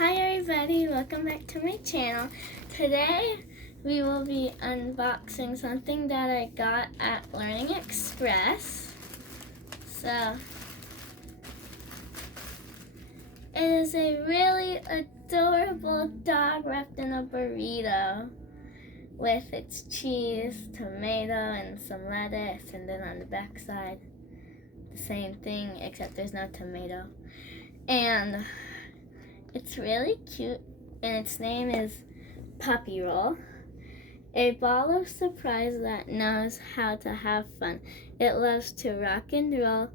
Hi everybody, welcome back to my channel. Today we will be unboxing something that I got at Learning Express. So it is a really adorable dog wrapped in a burrito with its cheese, tomato, and some lettuce, and then on the back side the same thing except there's no tomato. And it's really cute, and its name is Puppiroll, a ball of surprise that knows how to have fun. It loves to rock and roll,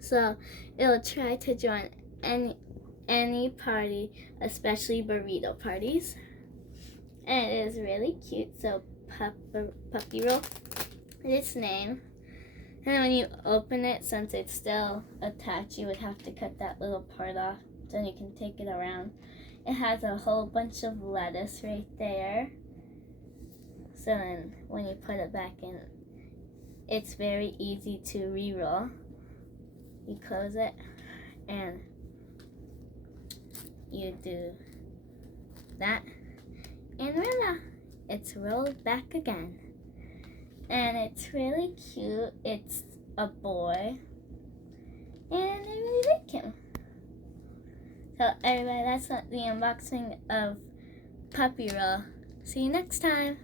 so it'll try to join any party, especially burrito parties. And it is really cute, so Puppiroll is its name. And when you open it, since it's still attached, you would have to cut that little part off so you can take it around. It has a whole bunch of lettuce right there. So then when you put it back in, it's very easy to re-roll. You close it and you do that. And voila, it's rolled back again. And it's really cute. It's a boy. And I really like him. So everybody, that's the unboxing of Puppiroll. See you next time.